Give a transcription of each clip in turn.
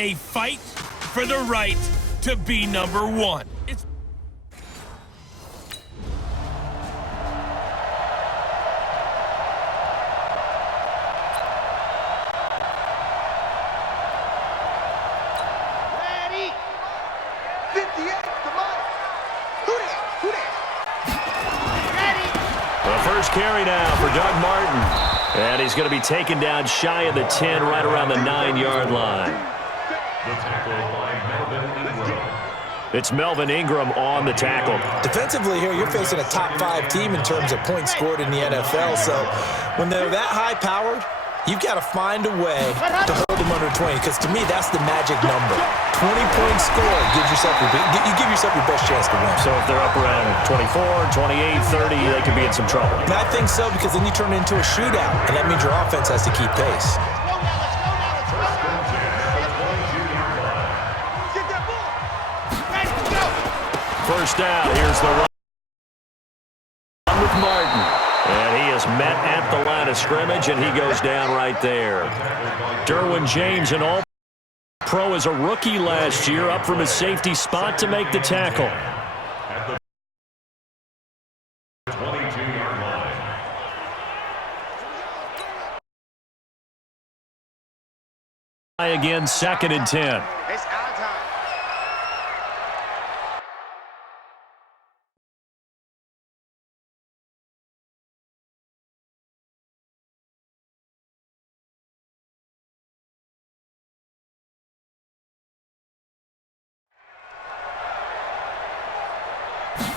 a fight for the right to be number one. Ready? 58, come on. Who there? Ready? The first carry now for Doug Martin. And he's going to be taken down shy of the 10, right around the 9-yard line. It's Melvin Ingram on the tackle. Defensively here, you're facing a top 5 team in terms of points scored in the NFL. So when they're that high-powered, you've got to find a way to hold them under 20, because to me, that's the magic number. 20 points scored gives yourself you give yourself your best chance to win. So if they're up around 24, 28, 30, they could be in some trouble. And I think so, because then you turn it into a shootout, and that means your offense has to keep pace. First down, here's the run with Martin. And he is met at the line of scrimmage, and he goes down right there. Derwin James, an all-pro as a rookie last year, up from his safety spot to make the tackle. Again, 2nd and 10. It's our time.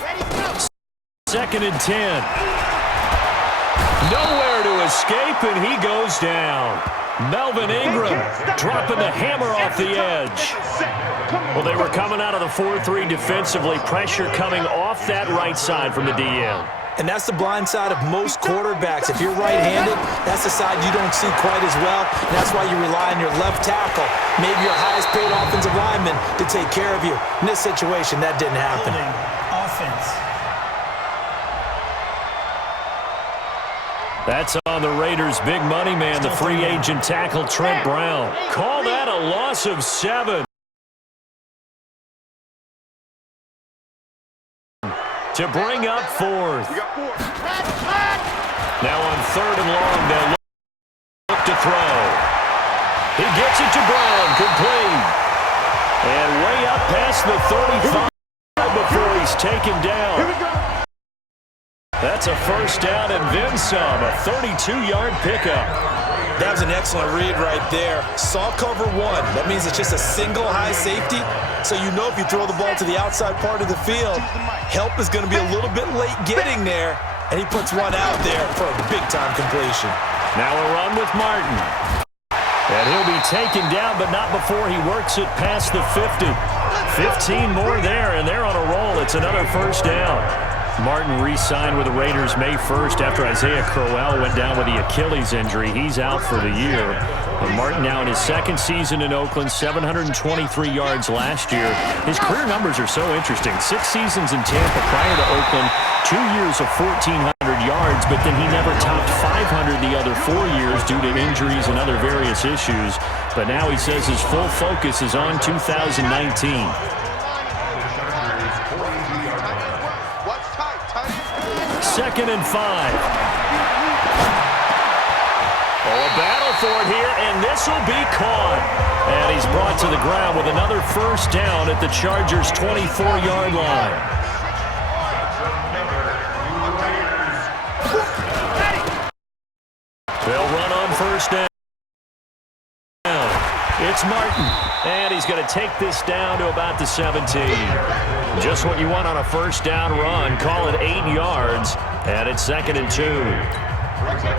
Ready, go. 2nd and 10. Nowhere to escape, and he goes down. Melvin Ingram dropping the hammer off the edge. Well, they were coming out of the 4-3 defensively. Pressure coming off that right side from the DM. And that's the blind side of most quarterbacks. If you're right-handed, that's the side you don't see quite as well. And that's why you rely on your left tackle, maybe your highest-paid offensive lineman, to take care of you. In this situation, that didn't happen. Offense. That's on the Raiders' big money man, the free agent tackle Trent Brown. Call that a loss of 7. To bring up 4th. Now on 3rd and long, they'll look to throw. He gets it to Brown, complete. And way up past the 35 before he's taken down. That's a first down and then some, a 32-yard pickup. That was an excellent read right there. Saw cover 1. That means it's just a single high safety. So you know if you throw the ball to the outside part of the field, help is going to be a little bit late getting there. And he puts one out there for a big-time completion. Now a run with Martin. And he'll be taken down, but not before he works it past the 50. 15 more there, and they're on a roll. It's another first down. Martin re-signed with the Raiders May 1st after Isaiah Crowell went down with the Achilles injury. He's out for the year. And Martin now in his 2nd season in Oakland, 723 yards last year. His career numbers are so interesting. 6 seasons in Tampa prior to Oakland, 2 years of 1,400 yards, but then he never topped 500 the other 4 years due to injuries and other various issues. But now he says his full focus is on 2019. Second and 5. Oh, a battle for it here, and this will be caught. And he's brought to the ground with another first down at the Chargers' 24-yard line. They'll run on first down. It's Martin, and he's going to take this down to about the 17. Just what you want on a first down run. Call it 8 yards, and it's 2nd and 2.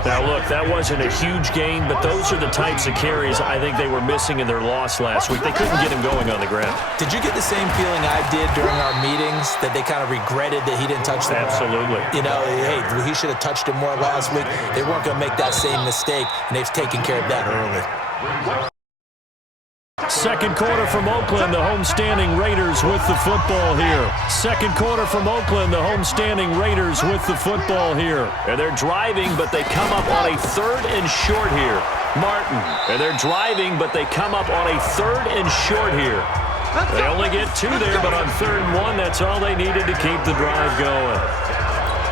Now, look, that wasn't a huge gain, but those are the types of carries I think they were missing in their loss last week. They couldn't get him going on the ground. Did you get the same feeling I did during our meetings, that they kind of regretted that he didn't touch the ball? Absolutely. You know, hey, he should have touched it more last week. They weren't going to make that same mistake, and they've taken care of that early. Second quarter from Oakland, the homestanding Raiders with the football here. Second quarter from Oakland, the homestanding Raiders with the football here. And they're driving, but they come up on a 3rd and short here. Martin. And they're driving, but they come up on a 3rd and short here. They only get 2 there, but on 3rd and 1, that's all they needed to keep the drive going.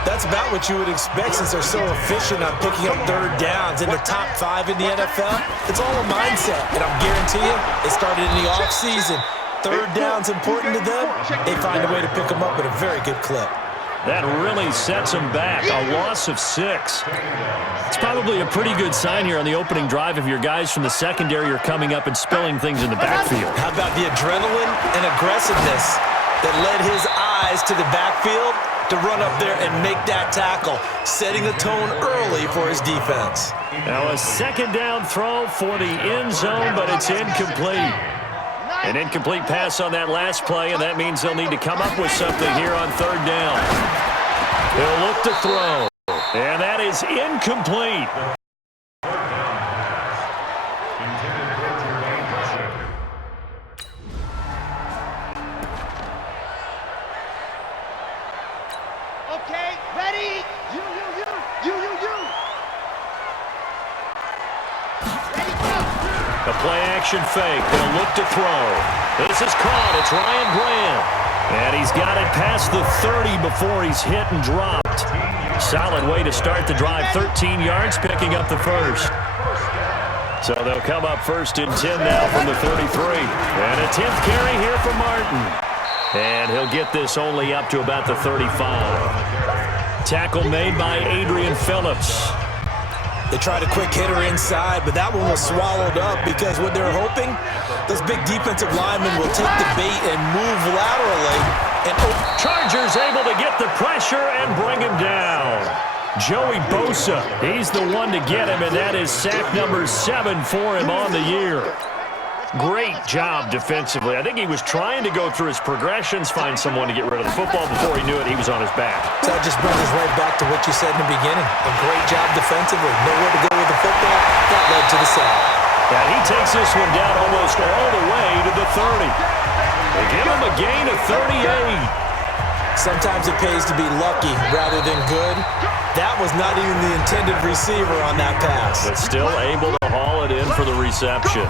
That's about what you would expect since they're so efficient on picking up 3rd downs. In the top 5 in the NFL, it's all a mindset. And I'm guarantee you, it started in the offseason. 3rd down's important to them. They find a way to pick them up at a very good clip. That really sets them back. A loss of 6. It's probably a pretty good sign here on the opening drive if your guys from the secondary are coming up and spilling things in the backfield. How about the adrenaline and aggressiveness that led his eyes to the backfield to run up there and make that tackle, setting the tone early for his defense. Now a 2nd down throw for the end zone, but it's incomplete. An incomplete pass on that last play, and that means they'll need to come up with something here on 3rd down. They'll look to throw, and that is incomplete. Okay, ready? You. Ready, go. A play-action fake. They'll look to throw. This is caught. It's Ryan Grant. And he's got it past the 30 before he's hit and dropped. Solid way to start the drive. 13 yards, picking up the first. So they'll come up 1st and 10 now from the 33. And a 10th carry here for Martin. And he'll get this only up to about the 35. Tackle made by Adrian Phillips. They tried a quick hitter inside, but that one was swallowed up because what they're hoping, those big defensive linemen will take the bait and move laterally. And Chargers able to get the pressure and bring him down. Joey Bosa, he's the one to get him, and that is sack number 7 for him on the year. Great job defensively. I think he was trying to go through his progressions, find someone to get rid of the football. Before he knew it, he was on his back. So that just brings us right back to what you said in the beginning. A great job defensively. Nowhere to go with the football. That led to the sack. And he takes this one down almost all the way to the 30. They give him a gain of 38. Sometimes it pays to be lucky rather than good. That was not even the intended receiver on that pass. But still able to haul it in for the reception.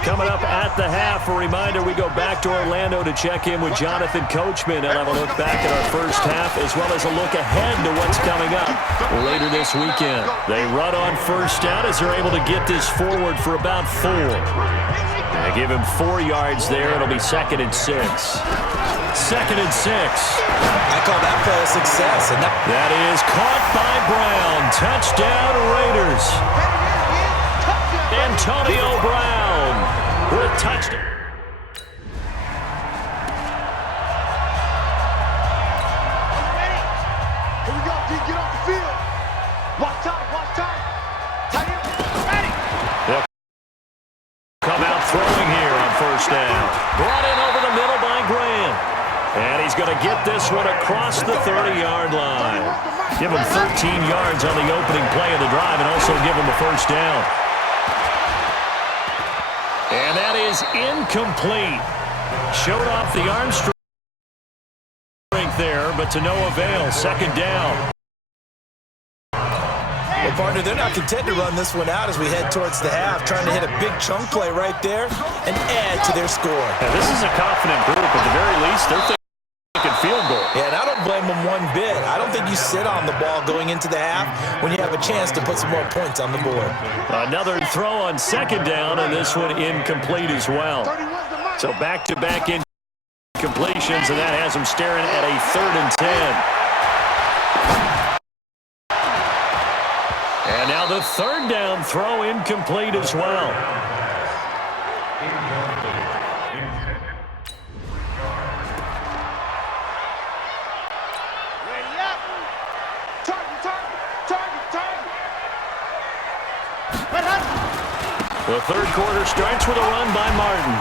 Coming up at the half, a reminder, we go back to Orlando to check in with Jonathan Coachman and have a look back at our first half as well as a look ahead to what's coming up later this weekend. They run on 1st down as they're able to get this forward for about 4. They give him 4 yards there. It'll be 2nd and 6. 2nd and 6. I call that play a success. And that is caught by Brown. Touchdown Raiders. Antonio Brown with touchdown. Ready? Here we go, D. Get off the field. Watch time. Tight end. Ready? They'll come out throwing here on 1st down. Brought in over the middle by Grant. And he's going to get this one across the 30-yard line. Give him 13 yards on the opening play of the drive and also give him a 1st down. And that is incomplete. Showed off the arm strength there, but to no avail. 2nd down. Well, partner, they're not content to run this one out as we head towards the half, trying to hit a big chunk play right there and add to their score. Now, this is a confident group. At the very least, they're thinking field goal. Yeah, and I don't blame them one bit. I don't think you sit on the ball going into the half when you have a chance to put some more points on the board. Another throw on 2nd down, and this one incomplete as well. So back-to-back incompletions, and that has them staring at a 3rd and 10. And now the 3rd down throw incomplete as well. The 3rd quarter starts with a run by Martin.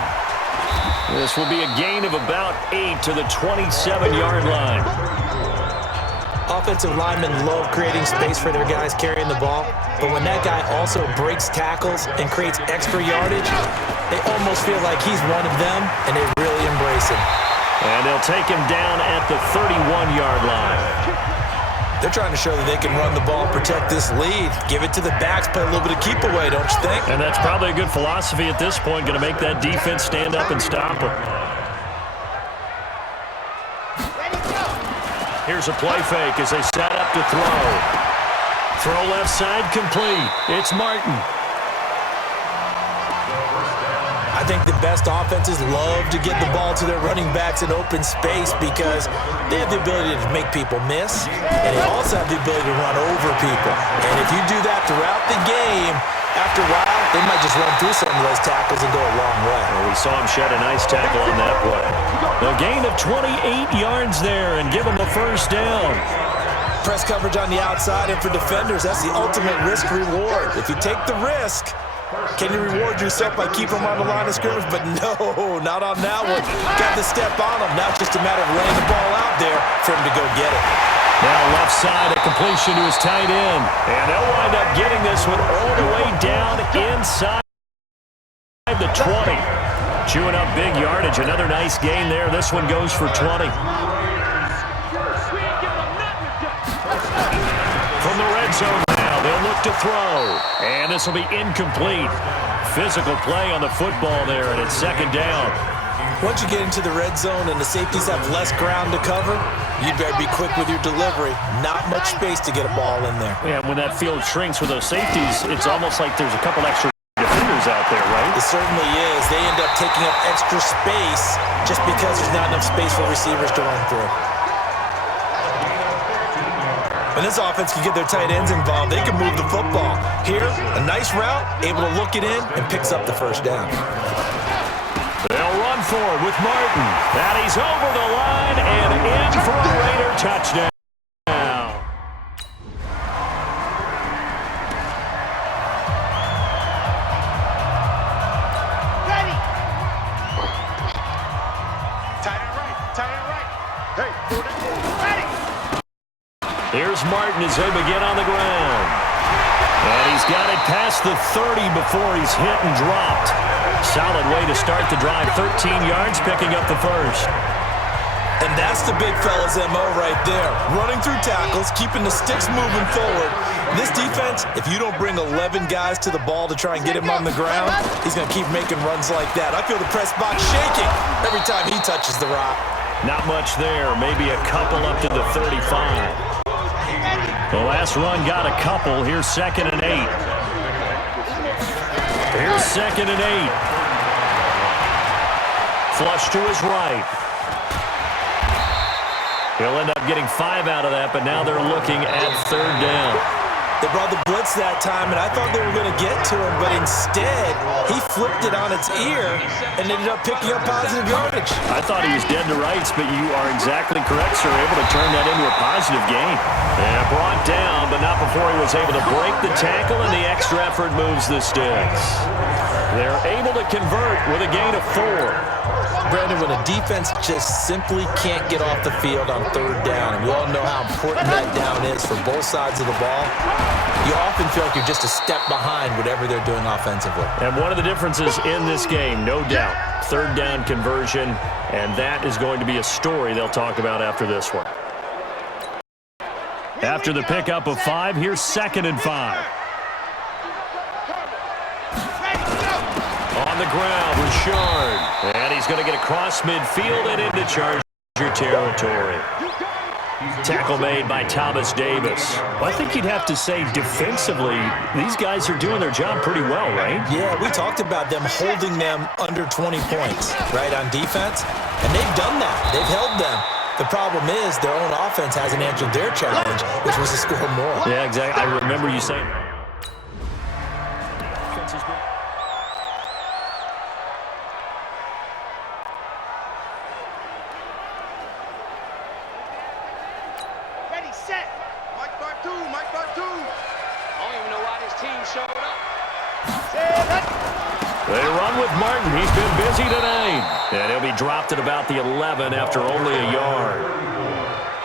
This will be a gain of about 8 to the 27-yard line. Offensive linemen love creating space for their guys carrying the ball, but when that guy also breaks tackles and creates extra yardage, they almost feel like he's one of them, and they really embrace him. And they'll take him down at the 31-yard line. They're trying to show that they can run the ball and protect this lead. Give it to the backs, play a little bit of keep away, don't you think? And that's probably a good philosophy at this point, going to make that defense stand up and stop them. Here's a play fake as they set up to throw. Throw left side complete. It's Martin. I think the best offenses love to get the ball to their running backs in open space because they have the ability to make people miss, and they also have the ability to run over people. And if you do that throughout the game, after a while, they might just run through some of those tackles and go a long way. Well, we saw him shed a nice tackle on that play. A gain of 28 yards there and give them a first down. Press coverage on the outside, and for defenders, that's the ultimate risk-reward. If you take the risk, can you reward yourself by keeping them on the line of scrimmage? But no, not on that one. Got to step on them. Now it's just a matter of laying the ball out there for him to go get it. Now left side, a completion to his tight end. And they'll wind up getting this one all the way down inside the 20. Chewing up big yardage. Another nice gain there. This one goes for 20. From the red zone now, they'll look to throw. And this will be incomplete. Physical play on the football there, and it's second down. Once you get into the red zone and the safeties have less ground to cover, you'd better be quick with your delivery. Not much space to get a ball in there. Yeah, when that field shrinks with those safeties, it's almost like there's a couple extra defenders out there, right? It certainly is. They end up taking up extra space just because there's not enough space for receivers to run through. And this offense can get their tight ends involved. They can move the football. Here, a nice route, able to look it in, and picks up the first down. They'll run for it with Martin. And he's over the line and in for a Raider touchdown. Ready. Tight end right. Tight end right. Hey, ready. Here's Martin as they begin on the ground. And he's got it past the 30 before he's hit and dropped. Solid way to start the drive. 13 yards, picking up the first. And that's the big fella's MO right there. Running through tackles, keeping the sticks moving forward. This defense, if you don't bring 11 guys to the ball to try and get him on the ground, he's going to keep making runs like that. I feel the press box shaking every time he touches the rock. Not much there. Maybe a couple up to the 35. The last run got a couple. Here's 2nd and 8. Here's 2nd and 8. Flush to his right. He'll end up getting 5 out of that, but now they're looking at 3rd down. They brought the blitz that time, and I thought they were going to get to him, but instead, he flipped it on its ear and ended up picking up positive yardage. I thought he was dead to rights, but you are exactly correct, sir. Able to turn that into a positive gain. And brought down, but not before he was able to break the tackle, and the extra effort moves the sticks. They're able to convert with a gain of 4. Brandon, when a defense just simply can't get off the field on 3rd down, and we all know how important that down is for both sides of the ball, you often feel like you're just a step behind whatever they're doing offensively. And one of the differences in this game, no doubt, 3rd down conversion, and that is going to be a story they'll talk about after this one. After the pickup of 5, here's 2nd and 5. On the ground, Richard. And he's going to get across midfield and into Charger territory. Tackle made by Thomas Davis. Well, I think you'd have to say defensively, these guys are doing their job pretty well, right? Yeah, we talked about them holding them under 20 points, right, on defense. And they've done that. They've held them. The problem is their own offense hasn't answered their challenge, which was to score more. Yeah, exactly. I remember you saying they run with Martin. He's been busy tonight. And he'll be dropped at about the 11 after only a yard.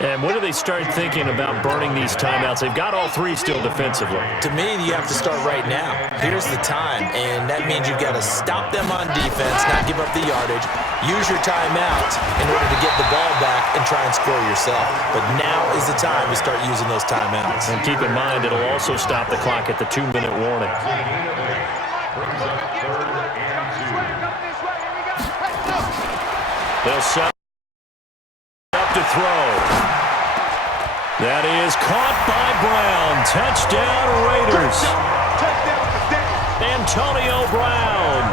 And when do they start thinking about burning these timeouts? They've got all 3 still defensively. To me, you have to start right now. Here's the time, and that means you've got to stop them on defense, not give up the yardage, use your timeout in order to get the ball back, and try and score yourself. But now is the time to start using those timeouts. And keep in mind, it'll also stop the clock at the 2-minute warning. They'll set up to throw. That is caught by Brown. Touchdown, Raiders. Antonio Brown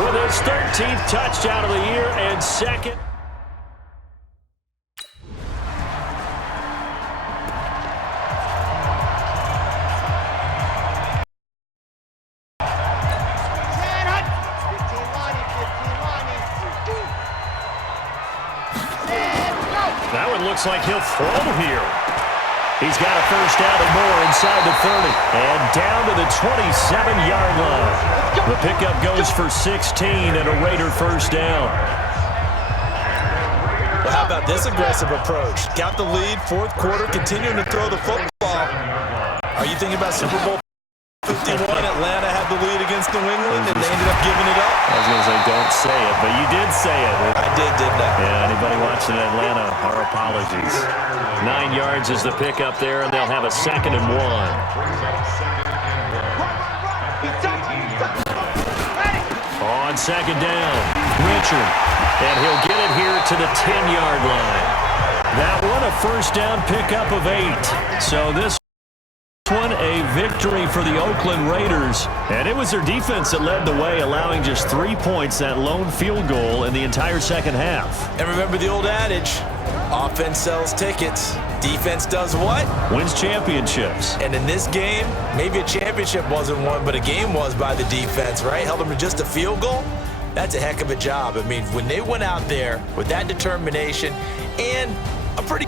with his 13th touchdown of the year and second. That one looks like he'll throw here. He's got a first down and more inside the 30. And down to the 27-yard line. The pickup goes for 16 and a Raider first down. Well, how about this aggressive approach? Got the lead, fourth quarter, continuing to throw the football. Are you thinking about Super Bowl 51? Atlanta had the lead against New England, and they ended up giving it up? I was going to say, don't say it, but you did say it. I didn't I? Yeah, anybody watching Atlanta, our apologies. 9 yards is the pickup there, and they'll have a 2nd and 1. On 2nd down, Richard, and he'll get it here to the 10-yard line. That one, a first down pickup of 8. So this one, a victory for the Oakland Raiders. And it was their defense that led the way, allowing just 3 points, that lone field goal in the entire second half. And remember the old adage, offense sells tickets. Defense does what? Wins championships. And in this game, maybe a championship wasn't won, but a game was by the defense, right? Held them to just a field goal. That's a heck of a job. I mean, when they went out there with that determination and a pretty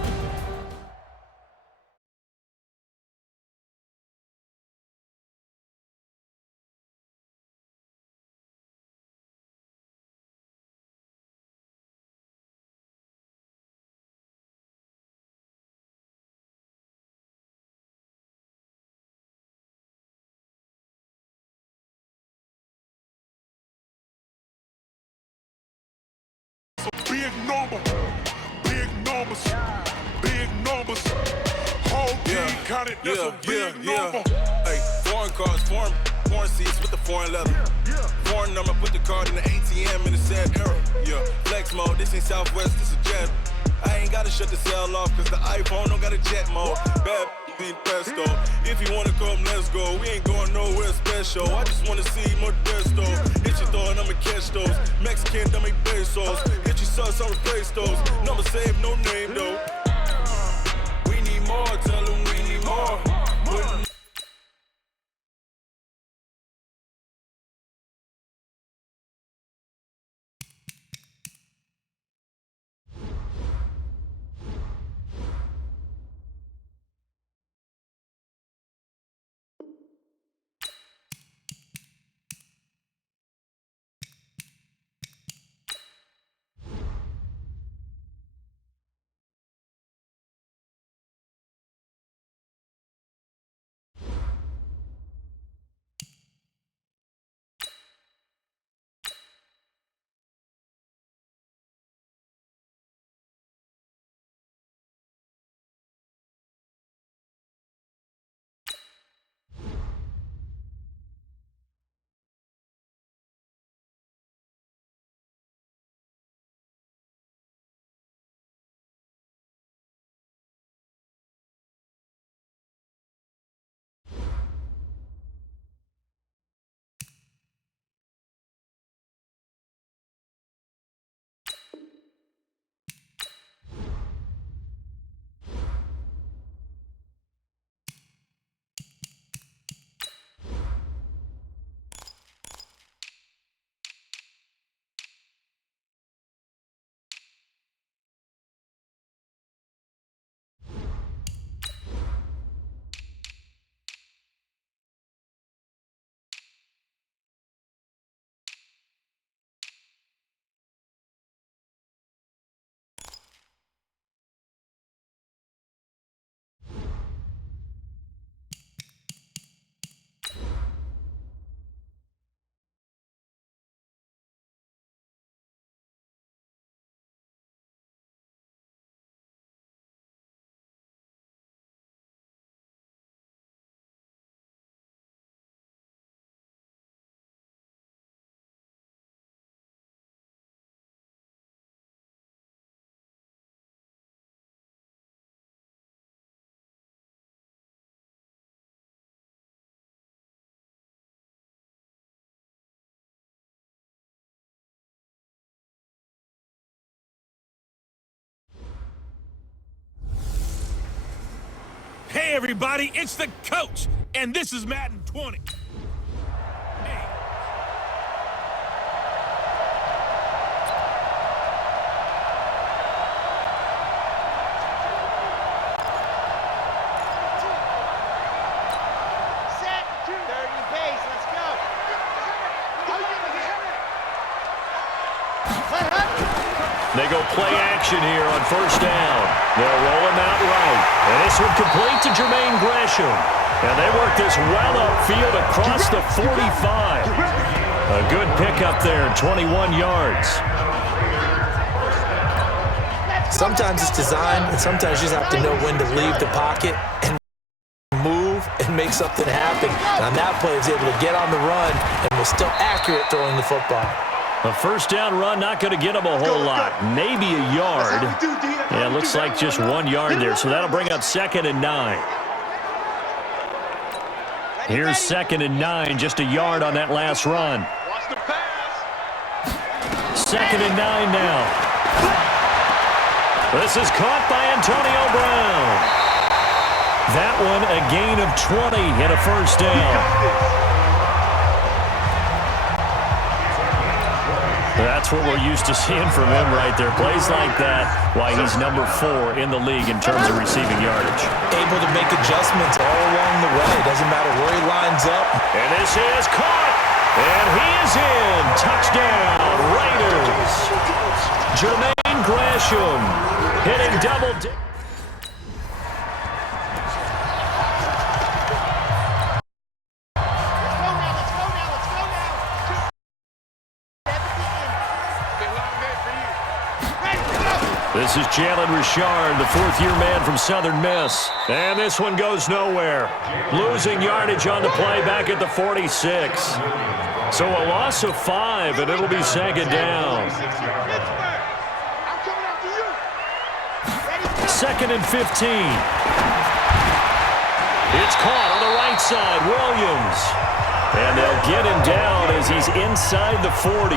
big number, big numbers, big numbers. Whole team counted, that's a big number. Hey, foreign cars, foreign seats with the foreign leather. Foreign number, put the card in the ATM in the sad era. Yeah, flex mode, this ain't Southwest, this a jet. I ain't gotta shut the cell off, cause the iPhone don't got a jet mode. Bad in pesto. If you wanna come, let's go. We ain't going nowhere special. I just wanna see Modesto. Hit your throw and I'ma catch those. Mexican, don't make pesos. Hit your sauce, I'll replace those. Number saved, no name though. We need more, tell them we need more. Hey, everybody, it's the coach, and this is Madden 20. Hey. Set, 30 base, let's go. They go play action here on first down. They'll roll him out right. And this one complete to Jermaine Gresham. And they work this well upfield across the 45. A good pickup there, 21 yards. Sometimes it's designed, and sometimes you just have to know when to leave the pocket and move and make something happen. And on that play, he was able to get on the run and was still accurate throwing the football. A first down run, not going to get him a whole lot. Maybe a yard. Yeah, it looks like just 1 yard there, so that'll bring up 2nd and 9. Here's 2nd and 9, just a yard on that last run. 2nd and 9 now. This is caught by Antonio Brown. That one a gain of 20 and a first down. That's what we're used to seeing from him right there. Plays like that, why he's number 4 in the league in terms of receiving yardage. Able to make adjustments all along the way. Doesn't matter where he lines up. And this is caught. And he is in. Touchdown, Raiders. Jermaine Gresham hitting double. This is Jalen Richard, the 4th-year man from Southern Miss. And this one goes nowhere. Losing yardage on the play back at the 46. So a loss of 5, and it'll be 2nd down. 2nd and 15. It's caught on the right side, Williams. And they'll get him down as he's inside the 40.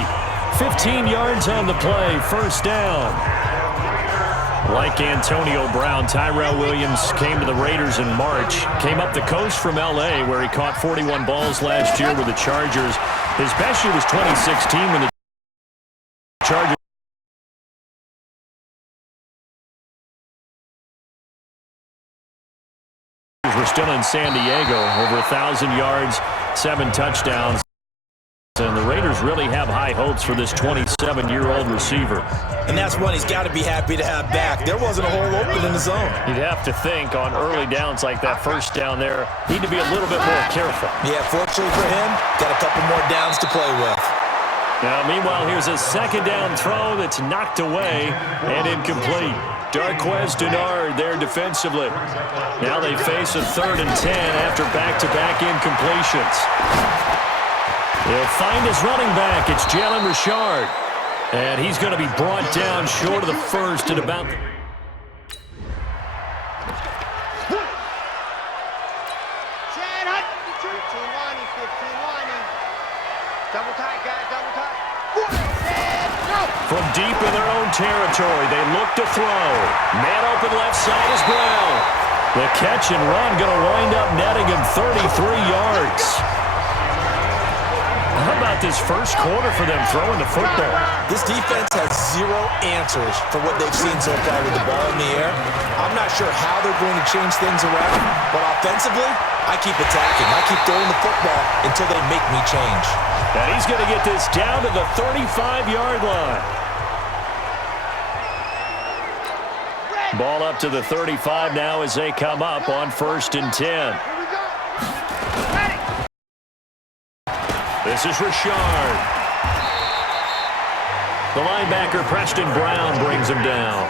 15 yards on the play, first down. Like Antonio Brown, Tyrell Williams came to the Raiders in March. Came up the coast from L.A., where he caught 41 balls last year with the Chargers. His best year was 2016 when the Chargers were still in San Diego. Over 1,000 yards, 7 touchdowns. And the Raiders really have high hopes for this 27-year-old receiver. And that's one he's got to be happy to have back. There wasn't a hole open in the zone. You'd have to think on early downs like that first down there, need to be a little bit more careful. Yeah, fortunately for him, got a couple more downs to play with. Now, meanwhile, here's a 2nd down throw that's knocked away and incomplete. Darquez Denard there defensively. Now they face a 3rd and 10 after back-to-back incompletions. He'll find his running back. It's Jalen Richard. And he's going to be brought down short of the first at about... From deep in their own territory, they look to throw. Man open left side is Brown. The catch and run going to wind up netting him 33 yards. How about this first quarter for them throwing the football? This defense has 0 answers for what they've seen so far with the ball in the air. I'm not sure how they're going to change things around, but offensively, I keep attacking. I keep throwing the football until they make me change. And he's going to get this down to the 35-yard line. Ball up to the 35 now as they come up on 1st and 10. This is Richard. The linebacker, Preston Brown, brings him down.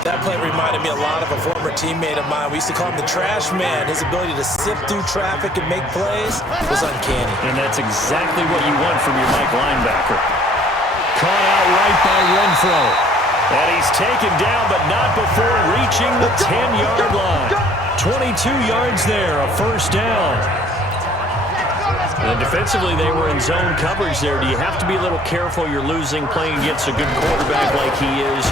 That play reminded me a lot of a former teammate of mine. We used to call him the trash man. His ability to sift through traffic and make plays was uncanny. And that's exactly what you want from your Mike linebacker. Caught out right by Renfro. And he's taken down, but not before reaching the 10-yard line. 22 yards there, a first down. And defensively, they were in zone coverage there. Do you have to be a little careful you're losing playing against a good quarterback like he is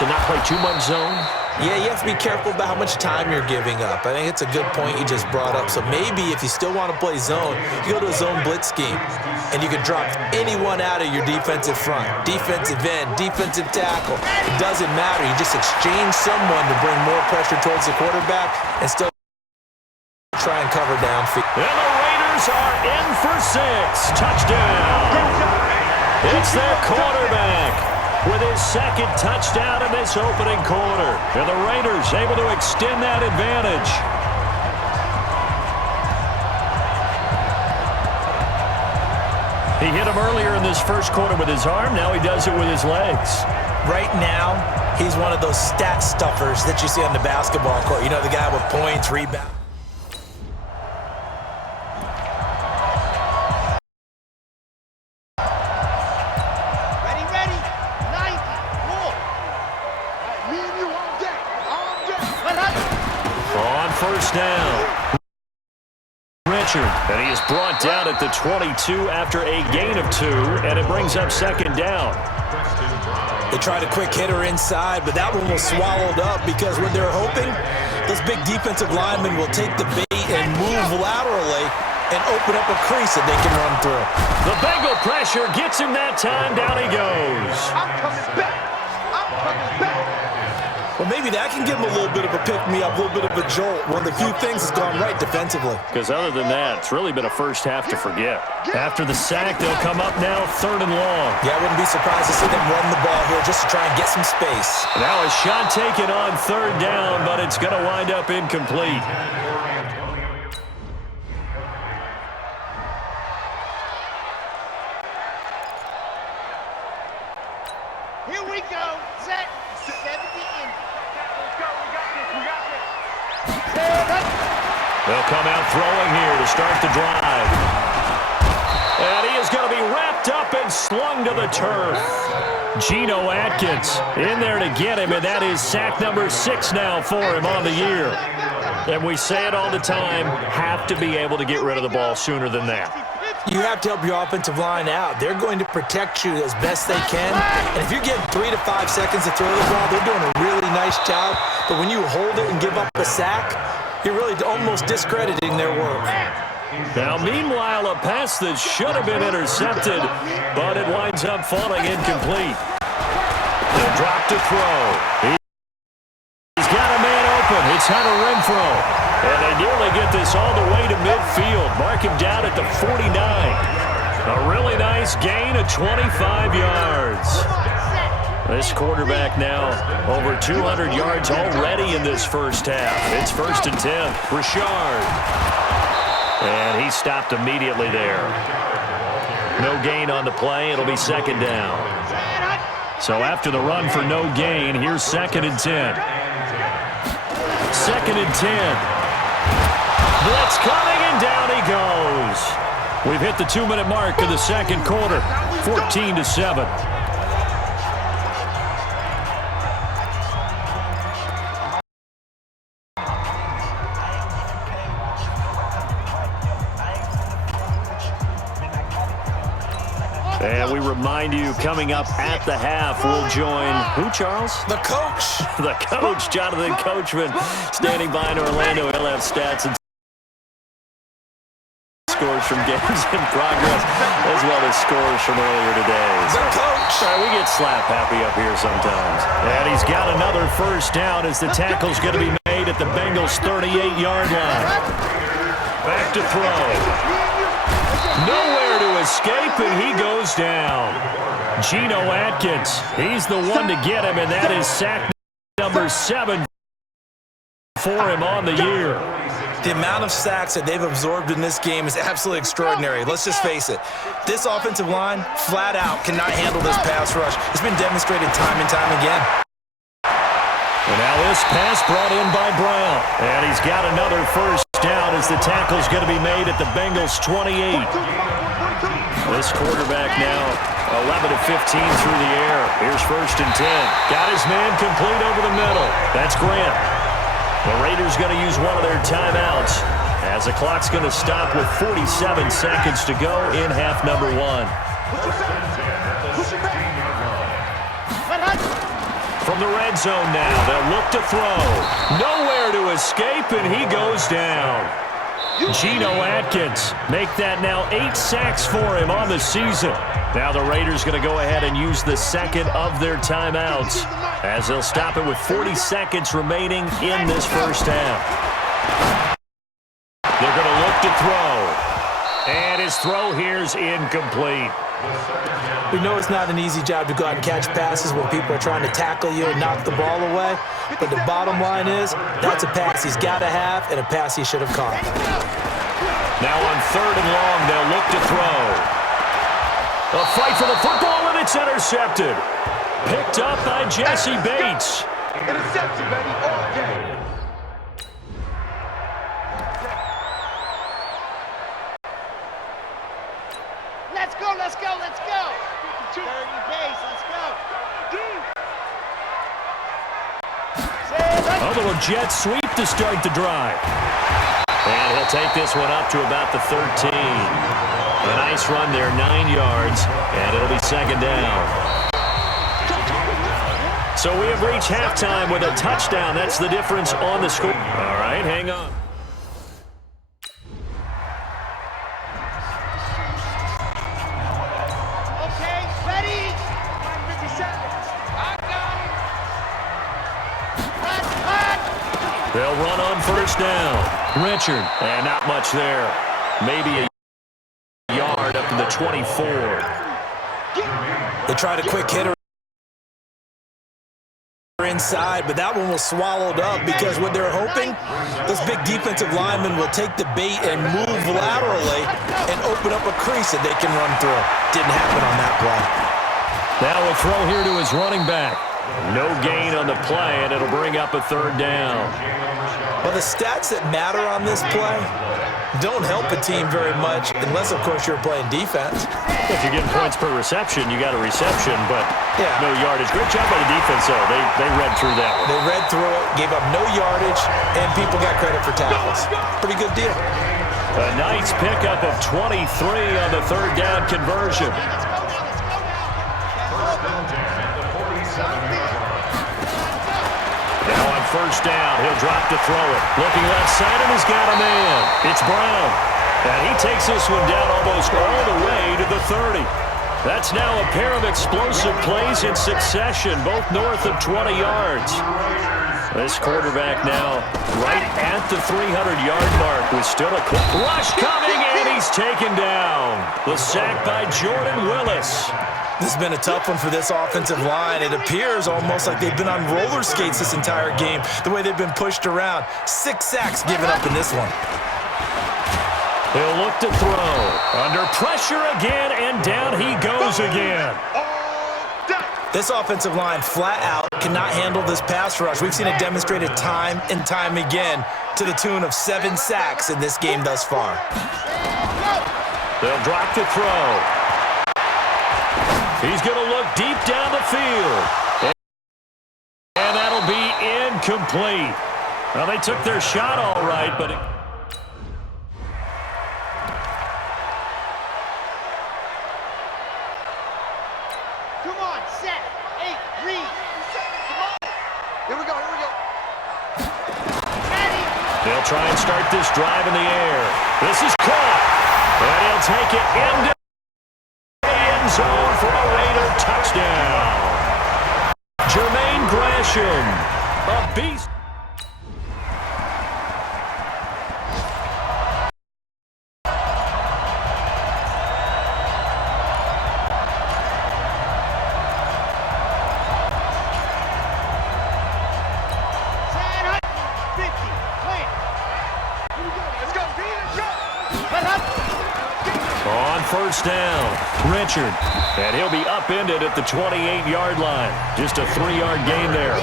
to not play too much zone? Yeah, you have to be careful about how much time you're giving up. I think it's a good point you just brought up. So maybe if you still want to play zone, you go to a zone blitz scheme, and you can drop anyone out of your defensive front, defensive end, defensive tackle. It doesn't matter. You just exchange someone to bring more pressure towards the quarterback and still try and cover downfield. And the Raiders are in for 6. Touchdown. It's their quarterback with his second touchdown in this opening quarter. And the Raiders able to extend that advantage. He hit him earlier in this first quarter with his arm. Now he does it with his legs. Right now, he's one of those stat stuffers that you see on the basketball court. You know, the guy with points, rebounds. First down. Richard, and he is brought down at the 22 after a gain of 2, and it brings up second down. They tried a quick hitter inside, but that one was swallowed up because what they're hoping, those big defensive linemen will take the bait and move laterally and open up a crease that they can run through. The Bengal pressure gets him that time. Down he goes. I'm coming back. I'm coming back. Well, maybe that can give him a little bit of a pick-me-up, a little bit of a jolt. One of the few things that's gone right defensively. Because other than that, it's really been a first half to forget. After the sack, they'll come up now 3rd and long. Yeah, I wouldn't be surprised to see them run the ball here just to try and get some space. Now a shot taken on 3rd down, but it's going to wind up incomplete. Here we go. Set. 70 in. They'll come out throwing here to start the drive. And he is going to be wrapped up and slung to the turf. Geno Atkins in there to get him, and that is sack number 6 now for him on the year. And we say it all the time, have to be able to get rid of the ball sooner than that. You have to help your offensive line out. They're going to protect you as best they can. And if you're getting 3 to 5 seconds to throw the ball, they're doing a really nice job. But when you hold it and give up a sack, you're really almost discrediting their work. Now, meanwhile, a pass that should have been intercepted, but it winds up falling incomplete. The drop to throw. He's got a man open. It's Hunter Renfrow. And they nearly get this all the way to midfield. Mark him down at the 49. A really nice gain of 25 yards. This quarterback now over 200 yards already in this first half. It's 1st and 10. Richard. And he stopped immediately there. No gain on the play. It'll be 2nd down. So after the run for no gain, here's 2nd and 10. 2nd and 10. Blitz coming, and down he goes. We've hit the 2-minute mark of the second quarter, 14-7. And we remind you, coming up at the half, we'll join who, Charles? The coach. The coach, Jonathan Coachman, standing by in Orlando. He'll have stats and scores from games in progress, as well as scores from earlier today. The coach. We get slap happy up here sometimes. And he's got another first down as the tackle's going to be made at the Bengals' 38-yard line. Back to throw. Nowhere to escape, and he goes down. Geno Atkins, he's the one to get him, and that is sack number 7 for him on the year. The amount of sacks that they've absorbed in this game is absolutely extraordinary. Let's just face it. This offensive line, flat out, cannot handle this pass rush. It's been demonstrated time and time again. And now this pass brought in by Brown. And he's got another first down as the tackle's going to be made at the Bengals' 28. This quarterback now 11 of 15 through the air. Here's 1st and 10. Got his man complete over the middle. That's Grant. The Raiders going to use one of their timeouts as the clock's going to stop with 47 seconds to go in half number one. From the red zone now, they'll look to throw. Nowhere to escape, and he goes down. Geno Atkins make that now 8 sacks for him on the season. Now the Raiders going to go ahead and use the second of their timeouts as they'll stop it with 40 seconds remaining in this first half. They're going to look to throw. And his throw here's incomplete. We know it's not an easy job to go out and catch passes when people are trying to tackle you and knock the ball away. But the bottom line is, that's a pass he's got to have and a pass he should have caught. Now on 3rd and long, they'll look to throw. A fight for the football, and it's intercepted. Picked up by Jesse Bates. Interception, baby, all day. Let's go, let's go, let's go. 30 base, let's go. A little jet sweep to start the drive. And he'll take this one up to about the 13. A nice run there, 9 yards, and it'll be 2nd down. So we have reached halftime with a touchdown. That's the difference on the score. All right, hang on. Okay, ready? 50 seconds. I got it. They'll run on 1st down. Richard, and not much there. Maybe a yard up to the 24. They tried a quick hitter inside, but that one was swallowed up because what they're hoping, those big defensive linemen will take the bait and move laterally and open up a crease that they can run through. Didn't happen on that play. Now a throw here to his running back. No gain on the play, and it'll bring up a 3rd down. Well, the stats that matter on this play don't help a team very much unless, of course, you're playing defense. If you're getting points per reception, you got a reception, but Yeah. no yardage. Great job by the defense, though. They read through that one. They read through it, gave up no yardage, and people got credit for tackles. Pretty good deal. A nice pickup of 23 on the 3rd down conversion. Now on 1st down, he'll drop to throw it. Looking left side, and he's got a man. It's Brown. And he takes this one down almost all the way to the 30. That's now a pair of explosive plays in succession, both north of 20 yards. This quarterback now right at the 300-yard mark with still a quick rush coming, and he's taken down. The sack by Jordan Willis. This has been a tough one for this offensive line. It appears almost like they've been on roller skates this entire game, the way they've been pushed around. 6 sacks given up in this one. He'll look to throw. Under pressure again, and down he goes again. This offensive line flat out cannot handle this pass rush. We've seen it demonstrated time and time again to the tune of 7 sacks in this game thus far. They'll drop to throw. He's going to look deep down the field. And that'll be incomplete. Well, they took their shot all right, but... Come on, set. 8, read. Come on. Here we go, here we go. Ready. They'll try and start this drive in the air. This is caught. And he'll take it into the end zone for a Raider touchdown. Jermaine Gresham, a beast. On 1st down, Richard, and he'll be upended at the 28-yard line. Just a 3-yard gain there.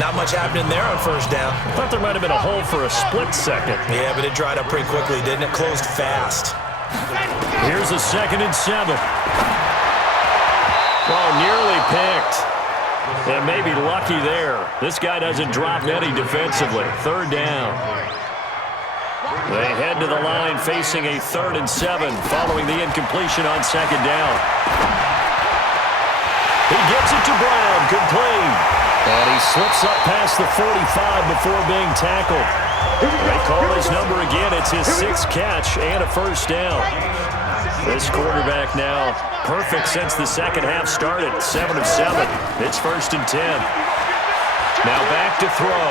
Not much happening there on 1st down. I thought there might have been a hole for a split second. Yeah, but it dried up pretty quickly, didn't it? Closed fast. Here's a 2nd and 7. Oh, nearly picked. And maybe lucky there. This guy doesn't drop any defensively. 3rd down. They head to the line facing a 3rd and 7 following the incompletion on 2nd down. He gets it to Brown, complete. And he slips up past the 45 before being tackled. They call his number again. It's his 6th catch and a 1st down. This quarterback now perfect since the second half started. 7 of 7. It's 1st and 10. Now back to throw.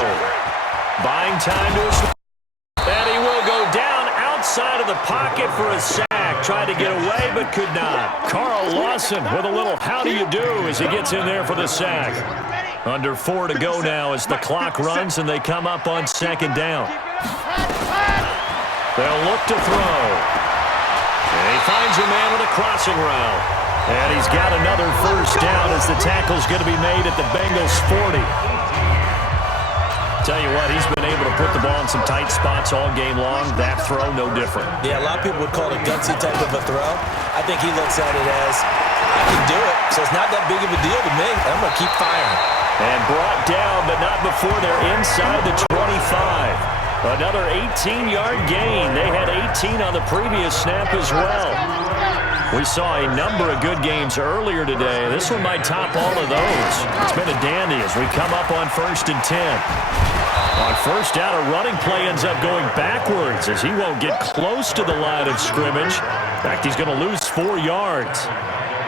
Buying time to his... And he will go down outside of the pocket for a sack. Tried to get away, but could not. Carl Lawson with a little how do you do as he gets in there for the sack. Under 4 to go now as the clock runs and they come up on 2nd down. They'll look to throw. And he finds a man with a crossing route. And he's got another 1st down as the tackle's going to be made at the Bengals 40. Tell you what, he's been able to put the ball in some tight spots all game long. That throw, no different. Yeah, a lot of people would call it a gutsy type of a throw. I think he looks at it as, I can do it, so it's not that big of a deal to me. I'm going to keep firing. And brought down, but not before they're inside the 25. Another 18-yard gain. They had 18 on the previous snap as well. We saw a number of good games earlier today. This one might top all of those. It's been a dandy as we come up on 1st and 10. On 1st down, a running play ends up going backwards as he won't get close to the line of scrimmage. In fact, he's going to lose 4 yards.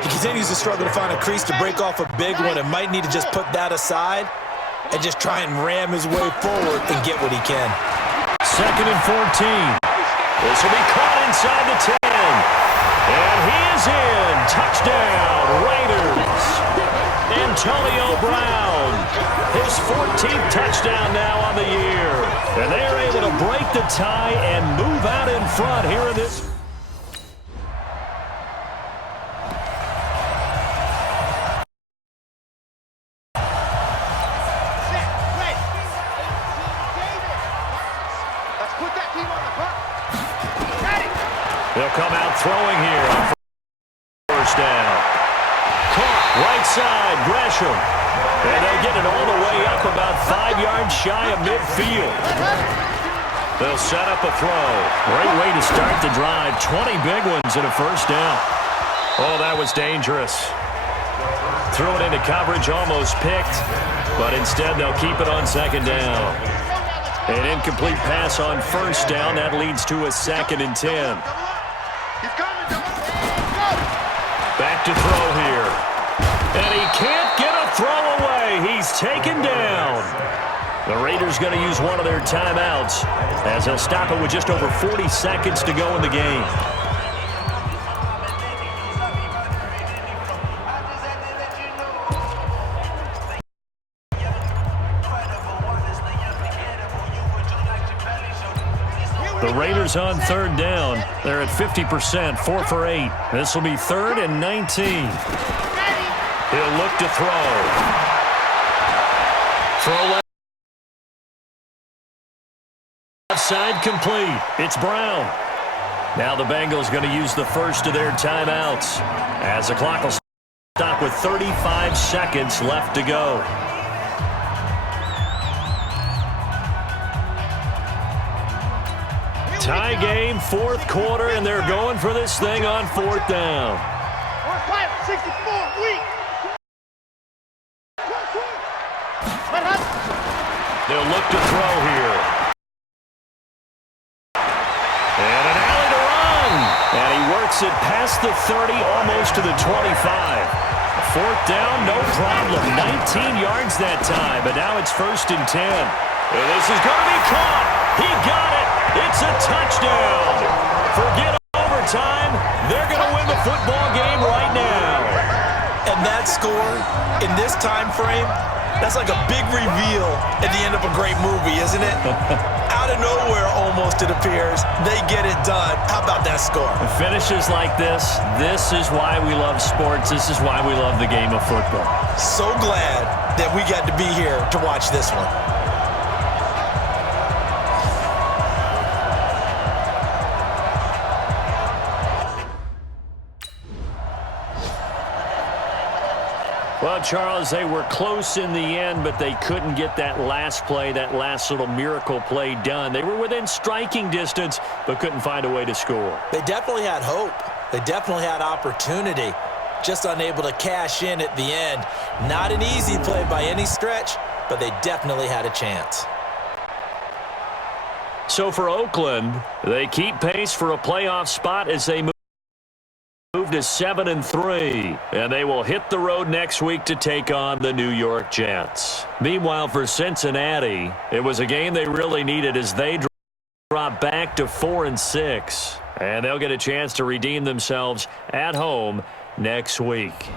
He continues to struggle to find a crease to break off a big one and might need to just put that aside and just try and ram his way forward and get what he can. 2nd and 14. This will be caught inside the 10. And he is in. Touchdown, Raiders. Antonio Brown. His 14th touchdown now on the year. And they are able to break the tie and move out in front here in this. They'll come out throwing here on 1st down. Caught right side, Gresham. And they'll get it all the way up about 5 yards shy of midfield. They'll set up a throw. Great way to start the drive. 20 big ones in a 1st down. Oh, that was dangerous. Threw it into coverage, almost picked. But instead, they'll keep it on 2nd down. An incomplete pass on 1st down. That leads to a 2nd and 10. Back to throw here. And he can't get a throw away. He's taken down. The Raiders going to use one of their timeouts as they'll stop it with just over 40 seconds to go in the game. The Raiders on 3rd down. They're at 50%, 4 for 8. This will be 3rd and 19. He'll look to throw. Throw left side complete. It's Brown. Now the Bengals going to use the first of their timeouts as the clock will stop with 35 seconds left to go. Tie game, 4th quarter, and they're going for this thing on 4th down. 64, weak. They'll look to throw here. And an alley to run. And he works it past the 30, almost to the 25. 4th down, no problem. 19 yards that time, but now it's 1st and 10. And this is going to be caught. He got it. It's a touchdown. Forget overtime. They're going to win the football game right now. And that score in this time frame, that's like a big reveal at the end of a great movie, isn't it? Out of nowhere, almost, it appears. They get it done. How about that score? Finishes like this is why we love sports. This is why we love the game of football. So glad that we got to be here to watch this one. Well, Charles, they were close in the end, but they couldn't get that last play, that last little miracle play done. They were within striking distance, but couldn't find a way to score. They definitely had hope. They definitely had opportunity. Just unable to cash in at the end. Not an easy play by any stretch, but they definitely had a chance. So for Oakland, they keep pace for a playoff spot as they move to 7-3, and they will hit the road next week to take on the New York Jets. Meanwhile, for Cincinnati, it was a game they really needed as they drop back to 4-6, and they'll get a chance to redeem themselves at home next week.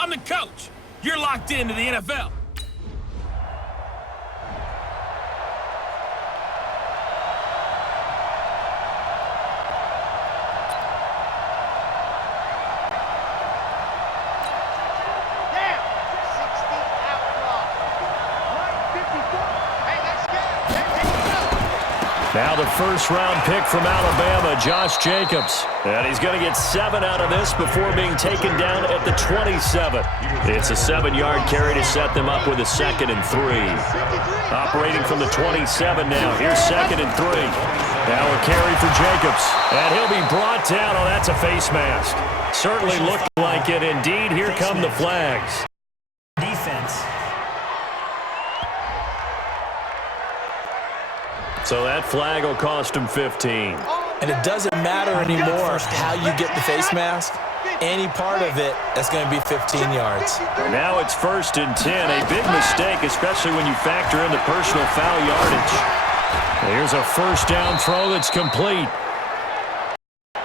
I'm the coach. You're locked into the NFL. Now the first-round pick from Alabama, Josh Jacobs. And he's going to get 7 out of this before being taken down at the 27. It's a 7-yard carry to set them up with a 2nd and 3. Operating from the 27 now. Here's 2nd and 3. Now a carry for Jacobs. And he'll be brought down. Oh, that's a face mask. Certainly looked like it. Indeed, here come the flags. Defense. So that flag will cost him 15. And it doesn't matter anymore how you get the face mask. Any part of it, that's going to be 15 yards. Now it's 1st and 10. A big mistake, especially when you factor in the personal foul yardage. Here's a first down throw that's complete.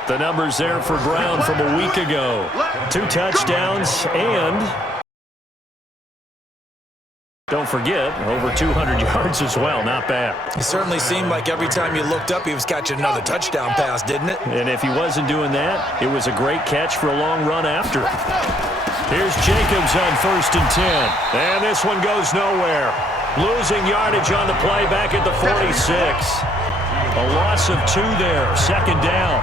The numbers there for Brown from a week ago. 2 touchdowns and, don't forget, over 200 yards as well. Not bad. It certainly seemed like every time you looked up, he was catching another touchdown pass, didn't it? And if he wasn't doing that, it was a great catch for a long run after. Here's Jacobs on 1st and 10. And this one goes nowhere. Losing yardage on the play back at the 46. A loss of 2 there. 2nd down.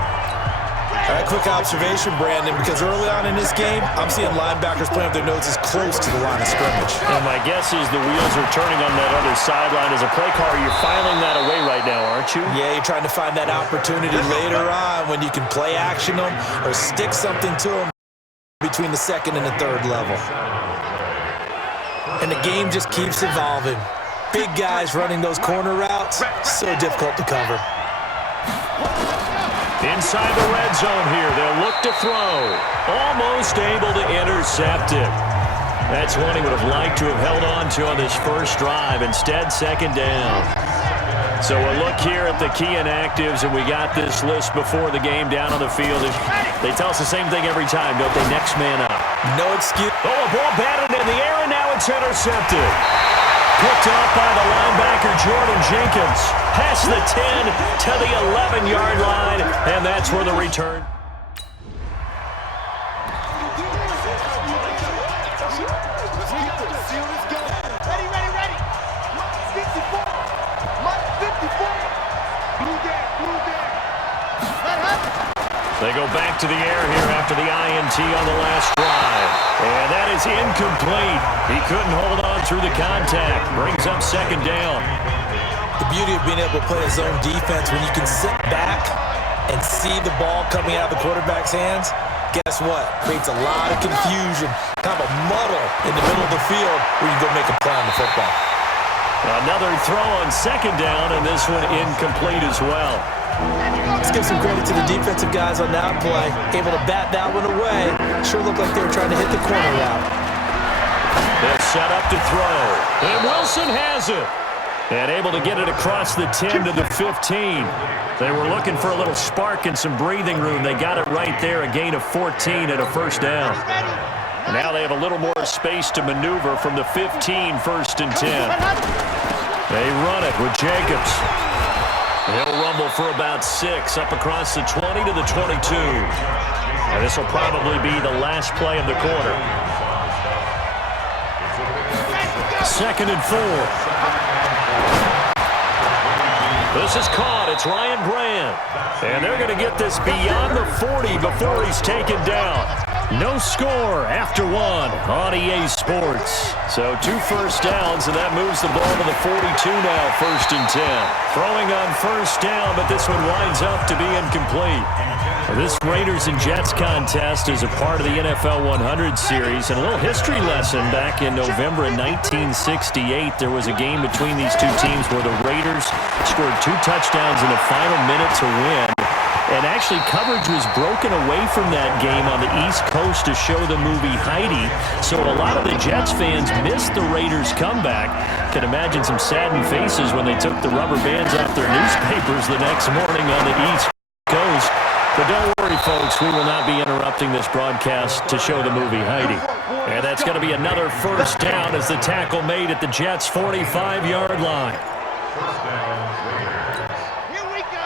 All right, quick observation, Brandon, because early on in this game, I'm seeing linebackers playing with their noses close to the line of scrimmage. And my guess is the wheels are turning on that other sideline. As a play caller, you're filing that away right now, aren't you? Yeah, you're trying to find that opportunity later on when you can play action them or stick something to them between the 2nd and the 3rd level. And the game just keeps evolving. Big guys running those corner routes, so difficult to cover. Inside the red zone here, they'll look to throw. Almost able to intercept it. That's one he would have liked to have held on to on this first drive. Instead, 2nd down. So a look here at the key inactives, and we got this list before the game down on the field. They tell us the same thing every time, don't they? Next man up. No excuse. Oh, a ball batted in the air, and now it's intercepted. Picked off by the linebacker, Jordan Jenkins. Past the 10 to the 11-yard line, and that's where the return. Ready. 54. Mike 54. Blue gang. They go back to the air here after the INT on the last drive. And that is incomplete. He couldn't hold on through the contact. Brings up 2nd down. The beauty of being able to play a zone defense when you can sit back and see the ball coming out of the quarterback's hands, guess what? Creates a lot of confusion, kind of a muddle in the middle of the field where you can go make a play on the football. Another throw on 2nd down, and this one incomplete as well. Let's give some credit to the defensive guys on that play. Able to bat that one away. Sure looked like they were trying to hit the corner route. They're set up to throw. And Wilson has it. And able to get it across the 10 to the 15. They were looking for a little spark and some breathing room. They got it right there. A gain of 14 and a 1st down. And now they have a little more space to maneuver from the 15, 1st and 10. They run it with Jacobs. He'll rumble for about 6 up across the 20 to the 22. And this will probably be the last play of the quarter. 2nd and 4. This is caught. It's Ryan Grant. And they're going to get this beyond the 40 before he's taken down. No score after 1 on EA Sports. So 2 first downs, and that moves the ball to the 42 now, 1st and 10. Throwing on 1st down, but this one winds up to be incomplete. This Raiders and Jets contest is a part of the NFL 100 series. And a little history lesson back in November of 1968. There was a game between these two teams where the Raiders scored 2 touchdowns in the final minute to win. And actually, coverage was broken away from that game on the East Coast to show the movie Heidi. So a lot of the Jets fans missed the Raiders' comeback. Can imagine some saddened faces when they took the rubber bands off their newspapers the next morning on the East Coast. But don't worry, folks, we will not be interrupting this broadcast to show the movie Heidi. And that's going to be another 1st down as the tackle made at the Jets' 45-yard line.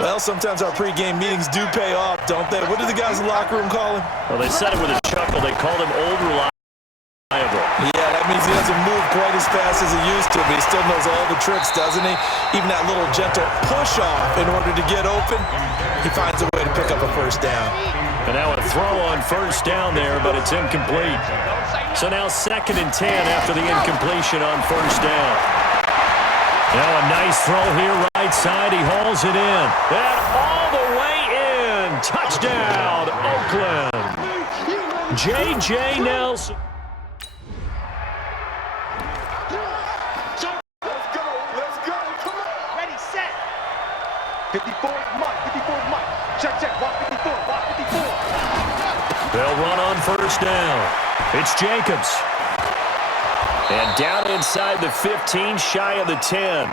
Well, sometimes our pregame meetings do pay off, don't they? What do the guys in the locker room call him? Well, they said it with a chuckle. They called him Old Reliable. Yeah, that means he doesn't move quite as fast as he used to, but he still knows all the tricks, doesn't he? Even that little gentle push-off in order to get open, he finds a way to pick up a 1st down. And now a throw on 1st down there, but it's incomplete. So now 2nd and 10 after the incompletion on 1st down. Now a nice throw here right side. He hauls it in. And all the way in. Touchdown, Oakland. J.J. Nelson. Let's go. Come on. Ready, set. 54 Mike. Check. Walk 54. They'll run on 1st down. It's Jacobs. And down inside the 15, shy of the 10.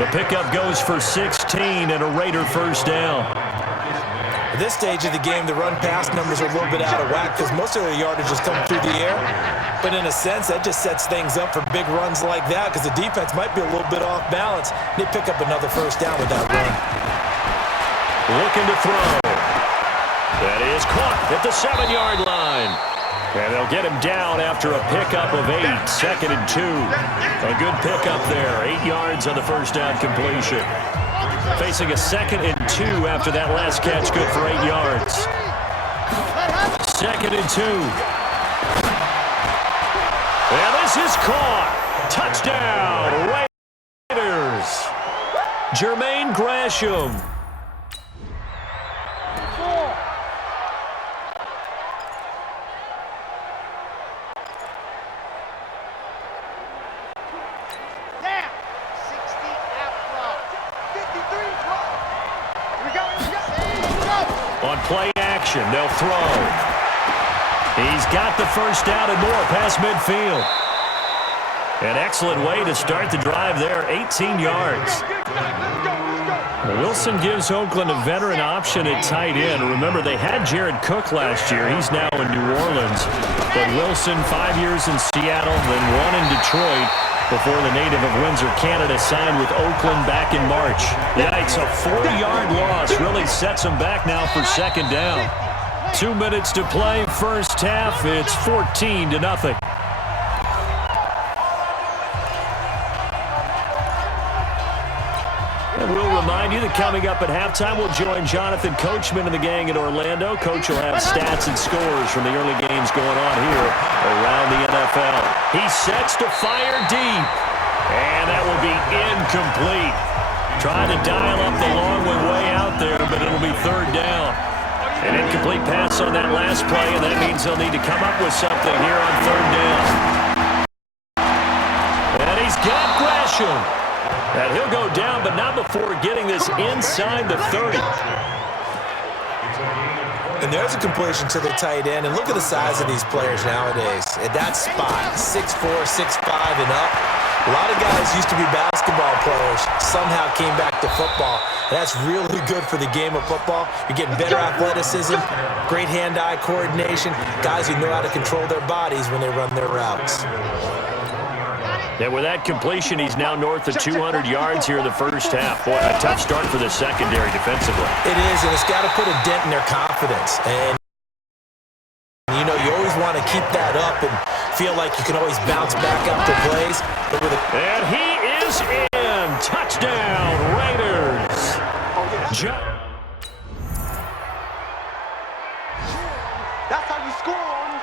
The pickup goes for 16 and a Raider 1st down. this stage of the game, the run-pass numbers are a little bit out of whack because most of their yardage is coming through the air. But in a sense, that just sets things up for big runs like that because the defense might be a little bit off balance. They pick up another first down with that run. Looking to throw. That is caught at the 7-yard line. And they'll get him down after a pickup of 8, 2nd and 2. A good pickup there, 8 yards on the first down completion. Facing a 2nd and 2 after that last catch, good for 8 yards. 2nd and 2. And this is caught. Touchdown, Raiders. Jermaine Gresham. On play action, they'll throw. He's got the first down and more past midfield. An excellent way to start the drive there, 18 yards. Wilson gives Oakland a veteran option at tight end. Remember, they had Jared Cook last year. He's now in New Orleans. But Wilson, 5 years in Seattle, then 1 in Detroit before the native of Windsor, Canada, signed with Oakland back in March. Yikes, a 40-yard loss really sets them back now for 2nd down. 2 minutes to play, first half. It's 14-0. And we'll remind you that coming up at halftime, we'll join Jonathan Coachman and the gang in Orlando. Coach will have stats and scores from the early games going on here around the NFL. He sets to fire deep, and that will be incomplete. Trying to dial up the long one way out there, but it'll be 3rd down. An incomplete pass on that last play, and that means they'll need to come up with something here on 3rd down. And he's got Gresham. And he'll go down, but not before getting this inside the 30. And there's a completion to the tight end. And look at the size of these players nowadays. At that spot, 6'4", 6'5", and up. A lot of guys used to be basketball players, somehow came back to football. And that's really good for the game of football. You're getting better athleticism, great hand-eye coordination, guys who know how to control their bodies when they run their routes. And with that completion, he's now north of 200 yards here in the first half. Boy, a tough start for the secondary defensively. It is, and it's got to put a dent in their confidence. And, you know, you always want to keep that up and feel like you can always bounce back after plays. And he is in. Touchdown, Raiders. That's how you score on them.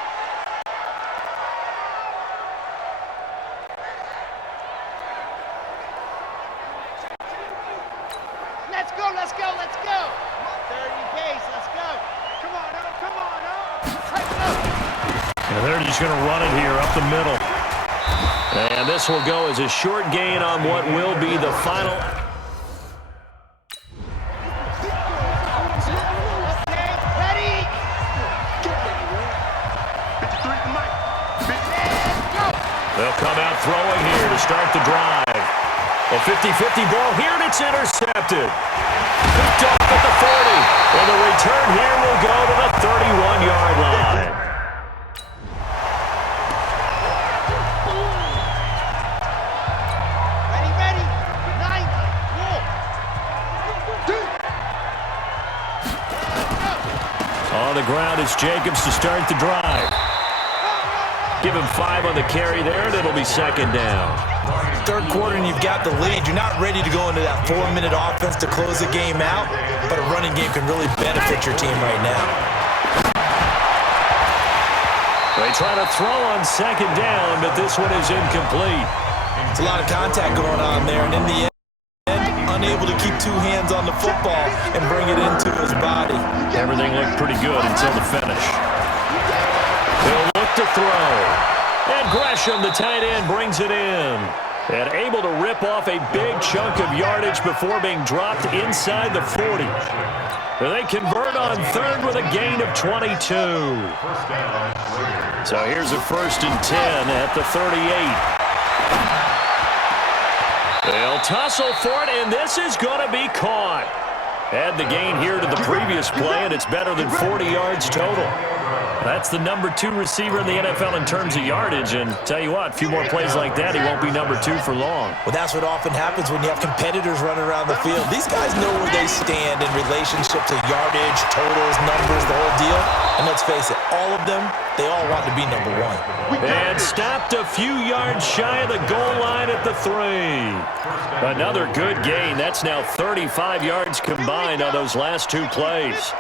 Let's go, let's go, let's go. 30 pace, let's go. Come on, come on, And they're just going to run it here up the middle. And this will go as a short gain on what will be the final. Okay, ready. They'll come out throwing here to start the drive. A 50-50 ball here, and it's intercepted. Picked off at the 40. And the return here will go to the 31-yard line. Ready, ready. 90, On the ground, it's Jacobs to start the drive. Give him 5 on the carry there, and it'll be 2nd down. 3rd quarter and you've got the lead. You're not ready to go into that 4-minute offense to close the game out, but a running game can really benefit your team right now. They try to throw on 2nd down, but this one is incomplete. It's a lot of contact going on there, and in the end, unable to keep 2 hands on the football and bring it into his body. Everything looked pretty good until the finish. They'll look to throw. And Gresham, the tight end, brings it in. And able to rip off a big chunk of yardage before being dropped inside the 40. They convert on 3rd with a gain of 22. So here's a 1st and 10 at the 38. They'll tussle for it, and this is going to be caught. Add the gain here to the previous play, and it's better than 40 yards total. That's the number 2 receiver in the NFL in terms of yardage, and tell you what, a few more plays like that, he won't be number 2 for long. Well, that's what often happens when you have competitors running around the field. These guys know where they stand in relationship to yardage, totals, numbers, the whole deal. And let's face it, all of them, they all want to be number 1. And stopped a few yards shy of the goal line at the 3. Another good gain. That's now 35 yards combined on those last 2 plays.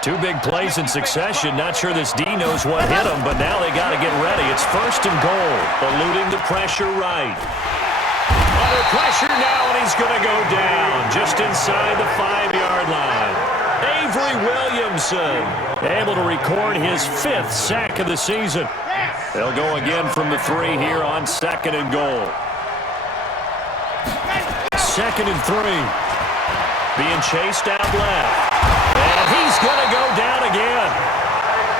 2 big plays in succession. Not sure this D knows what hit him, but now they got to get ready. It's 1st and goal. Eluding the pressure right. Under pressure now, and he's going to go down just inside the 5-yard line. Avery Williamson able to record his 5th sack of the season. They'll go again from the 3 here on 2nd and goal. 2nd and 3. Being chased out left. And he's going to go down again.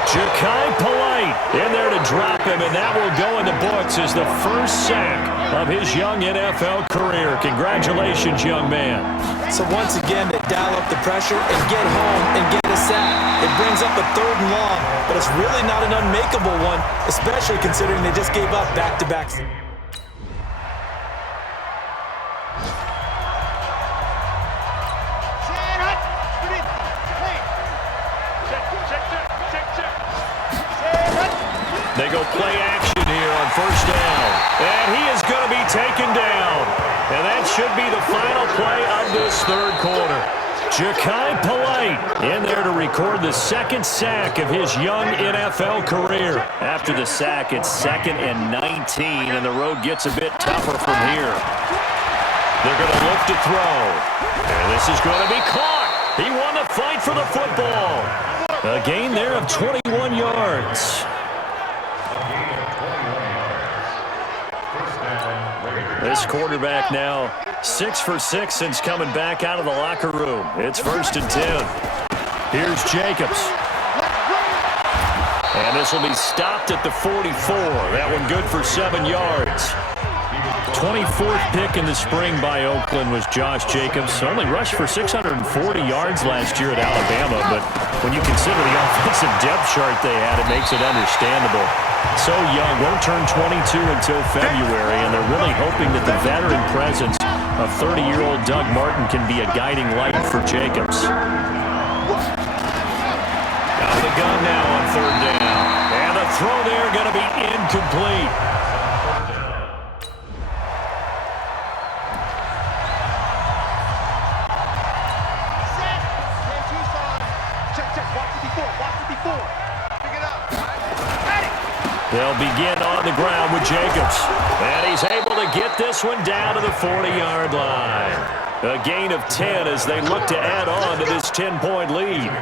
Ja'Kai Polite in there to drop him, and that will go in the books as the 1st sack of his young NFL career. Congratulations, young man. So once again, they dial up the pressure and get home and get a sack. It brings up a 3rd and long, but it's really not an unmakeable one, especially considering they just gave up back-to-back. They go play action here on 1st down. And he is going to be taken down. And that should be the final play of this 3rd quarter. Ja'Kai Polite in there to record the 2nd sack of his young NFL career. After the sack, it's 2nd and 19, and the road gets a bit tougher from here. They're going to look to throw. And this is going to be caught. He won the fight for the football. A gain there of 21 yards. This quarterback now 6 for 6 since coming back out of the locker room. It's 1st and 10. Here's Jacobs. And this will be stopped at the 44. That one good for 7 yards. 24th pick in the spring by Oakland was Josh Jacobs. Only rushed for 640 yards last year at Alabama, but when you consider the offensive depth chart they had, it makes it understandable. So young, won't turn 22 until February, and they're really hoping that the veteran presence of 30-year-old Doug Martin can be a guiding light for Jacobs. Out of the gun now on 3rd down. And the throw there going to be incomplete. They'll begin on the ground with Jacobs. And he's able to get this one down to the 40-yard line. A gain of 10 as they look to add on to this 10-point lead.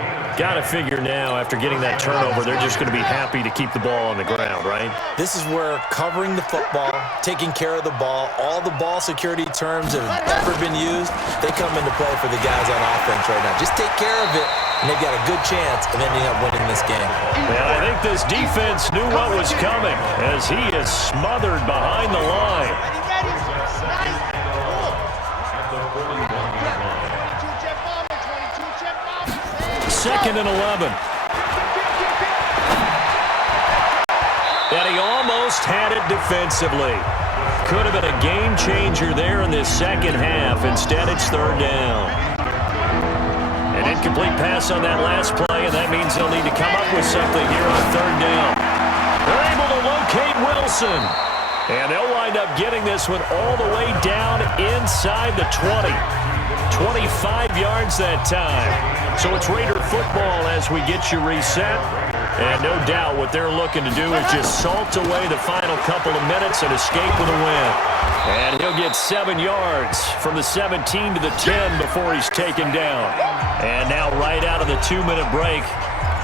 Got to figure now, after getting that turnover, they're just going to be happy to keep the ball on the ground, right? This is where covering the football, taking care of the ball, all the ball security terms have ever been used, they come into play for the guys on offense right now. Just take care of it, and they've got a good chance of ending up winning this game. And I think this defense knew what was coming as he is smothered behind the line. 2nd and 11. And he almost had it defensively. Could have been a game changer there in this 2nd half. Instead, it's 3rd down. An incomplete pass on that last play, and that means they'll need to come up with something here on 3rd down. They're able to locate Wilson. And they'll wind up getting this one all the way down inside the 20. 25 yards that time. So it's Raider football as we get you reset. And no doubt what they're looking to do is just salt away the final couple of minutes and escape with a win. And he'll get 7 yards from the 17 to the 10 before he's taken down. And now right out of the 2-minute break,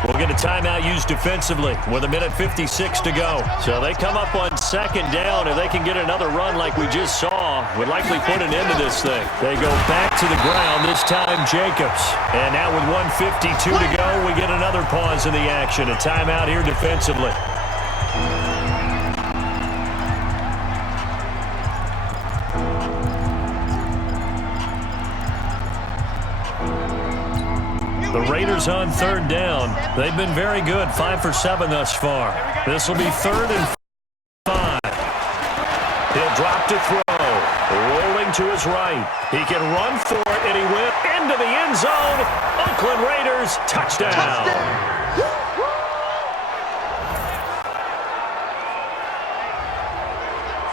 we'll get a timeout used defensively with 1:56 to go. So they come up on 2nd down. If they can get another run like we just saw, would likely put an end to this thing. They go back to the ground, this time Jacobs. And now with 1:52 to go, we get another pause in the action. A timeout here defensively. The Raiders on third down. They've been very good, 5 for 7 thus far. This will be 3rd and 5. He'll drop to throw. Rolling to his right. He can run for it, and he went into the end zone. Oakland Raiders, touchdown.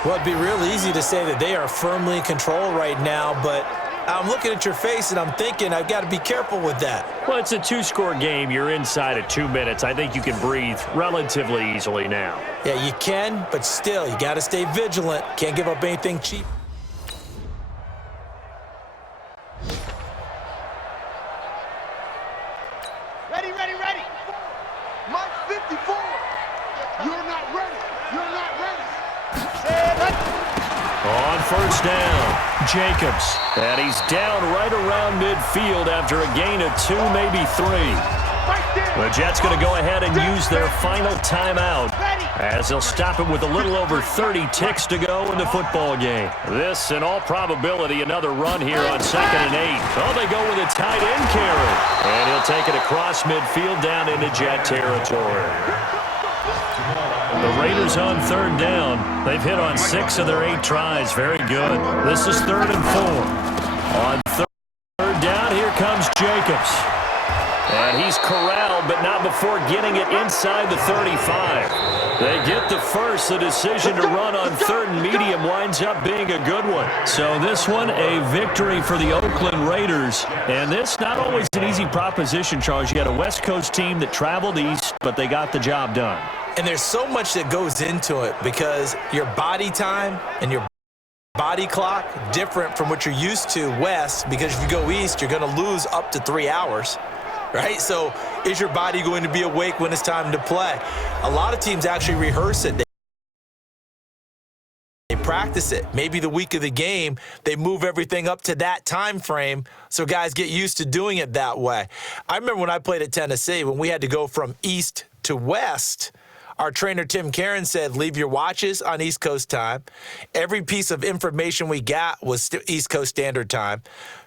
Well, it'd be real easy to say that they are firmly in control right now, but I'm looking at your face and I'm thinking I've got to be careful with that. Well, it's a 2-score game. You're inside of 2 minutes. I think you can breathe relatively easily now. Yeah, you can, but still, you got to stay vigilant. Can't give up anything cheap. Ready, ready, ready. Mike 54. You're not ready. You're not ready. On first down, Jacobs. And he's down right around midfield after a gain of 2, maybe 3. The Jets going to go ahead and use their final timeout as they'll stop it with a little over 30 ticks to go in the football game. This, in all probability, another run here on 2nd and 8. Oh, they go with a tight end carry. And he'll take it across midfield down into Jet territory. The Raiders on third down. They've hit on 6 of their 8 tries. Very good. This is 3rd and 4. On third down, here comes Jacobs. And he's corralled, but not before getting it inside the 35. They get the first. The decision to run on 3rd and medium winds up being a good one. So this one, a victory for the Oakland Raiders. And this not always an easy proposition, Charles. You got a West Coast team that traveled east, but they got the job done. And there's so much that goes into it because your body time and your body clock different from what you're used to west, because if you go east, you're going to lose up to 3 hours. Right? So is your body going to be awake when it's time to play? A lot of teams actually rehearse it. They practice it. Maybe the week of the game, they move everything up to that time frame so guys get used to doing it that way. I remember when I played at Tennessee, when we had to go from east to west, our trainer, Tim Karen, said, leave your watches on East Coast time. Every piece of information we got was East Coast Standard Time.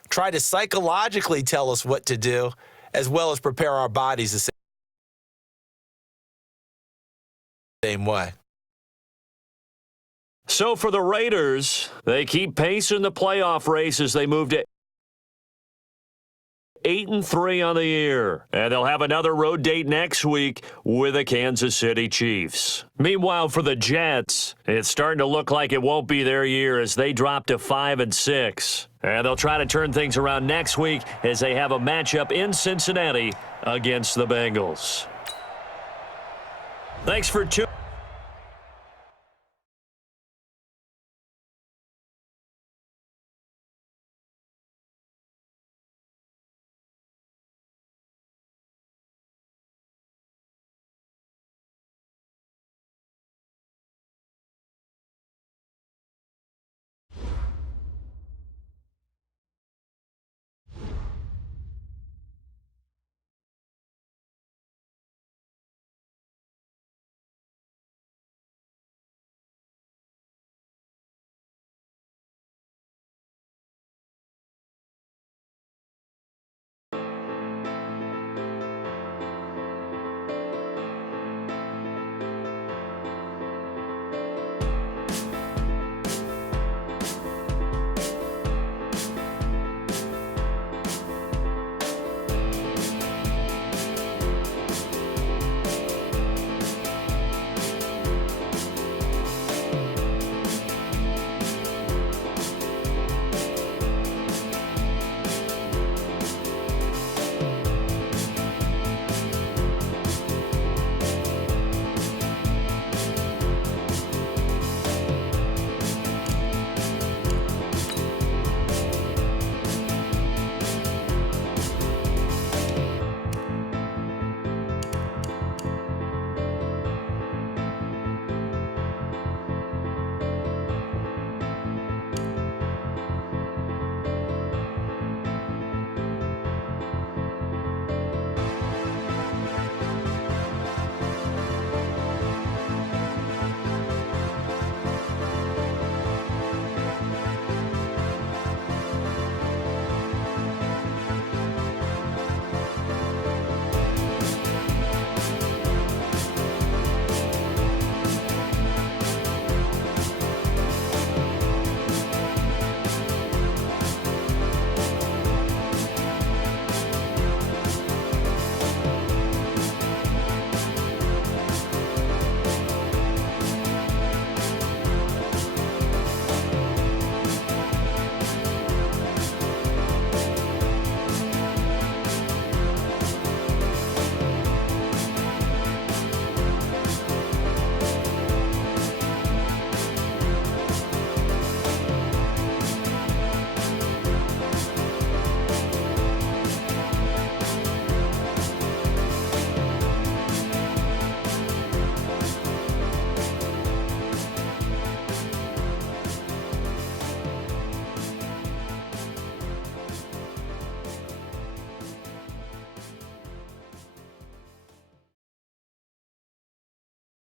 Try to psychologically tell us what to do, as well as prepare our bodies the same way. So for the Raiders, they keep pace in the playoff race as they move to 8-3 on the year. And they'll have another road date next week with the Kansas City Chiefs. Meanwhile, for the Jets, it's starting to look like it won't be their year as they drop to 5-6. And they'll try to turn things around next week as they have a matchup in Cincinnati against the Bengals. Thanks for tuning in.